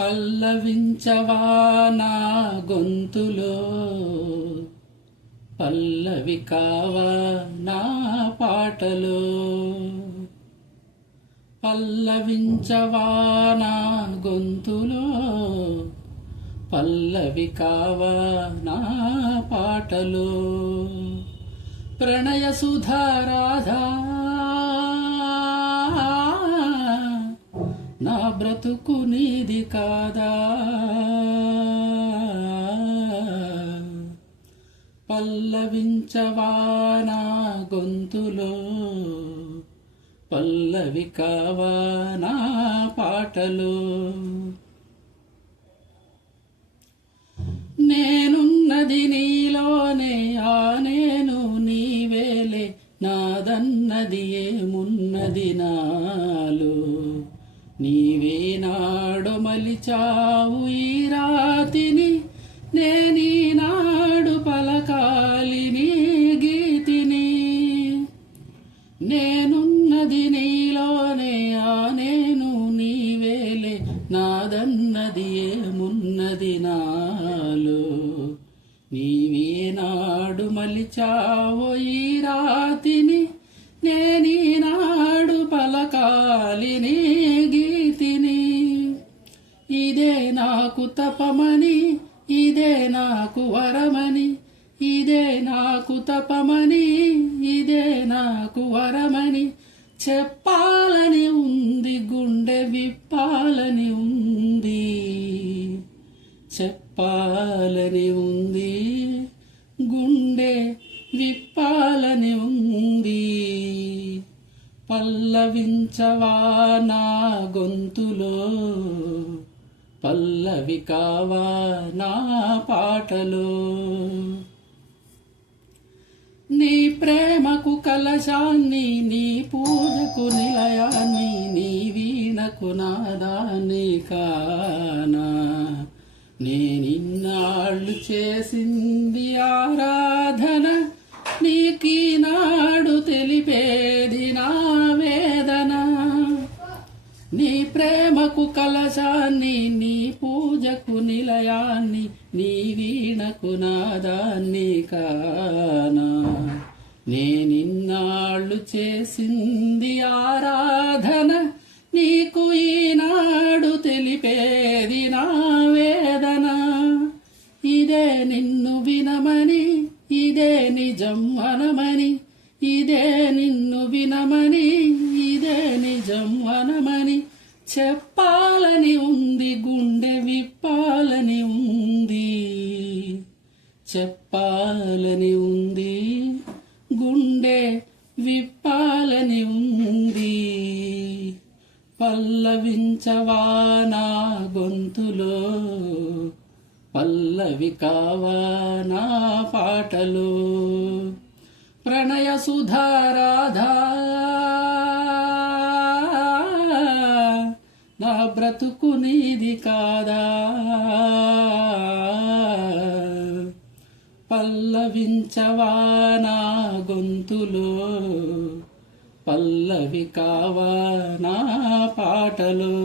పల్లవించవా నా గొంతులో, పల్లవి కావా నా పాటలో. పల్లవించవా నా గొంతులో, పల్లవి కావా నా పాటలో. ప్రణయ సుధారాధా నా బ్రతుకు నీది కాదా. పల్లవించవా నా గొంతులో, పల్లవి కావా నా పాటలో. నేనున్నది నీలోనే, ఆ నేను నీవేలే, నాదన్నది ఏమున్నది నాలో. నీవే నాడు మలిచావు ఈ రాతిని, నేనీనాడు పలకాలి నీ గీతిని. నేనున్నది నీలోనే, ఆ నేను నీవేలే, నాదన్నది ఏమున్నది నాలో. నీవే నాడు మలిచావు ఈ రాతిని, నేనీనాడు పలకాలి నీ గీతిని. ఇదే నాకు తపమని, ఇదే నాకు వరమని, ఇదే నాకు తపమని, ఇదే నాకు వరమని చెప్పాలని ఉంది, గుండె విప్పాలని ఉంది, చెప్పాలని ఉంది, గుండె విప్పాలని ఉంది. పల్లవించవా నా గొంతులో, పల్లవి కావా నా పాటలో. నీ ప్రేమకు కలశాన్ని, నీ పూజకు నిలయాన్ని, నీ వీణకు నాదాన్ని కానా. నేనిన్నాళ్ళు చేసింది ఆరాధన, నీకీనాడు తెలిపేది నా వేదన. నీ ప్రేమకు కలశాన్ని, నీ పూజకు నిలయాన్ని, నీ వీణకు నాదాన్ని కానా. నేనిన్నాళ్ళు చేసింది ఆరాధన, నీకు ఈనాడు తెలిపేది నా వేదన. ఇదే నిన్ను వినమని, ఇదే నిజం అనమని, ఇదే నిన్ను వినమని, ఇదే నిజం అనమని చెప్పాలని ఉంది, గుండె విప్పాలని ఉంది, చెప్పాలని ఉంది, గుండె విప్పాలని ఉంది. పల్లవించవా నా గొంతులో, పల్లవి కావా నా పాటలో. ప్రణయ సుధారాధా నా బ్రతుకు నీది కాదా. పల్లవించవా నా గొంతులో, పల్లవి కావా నా పాటలో.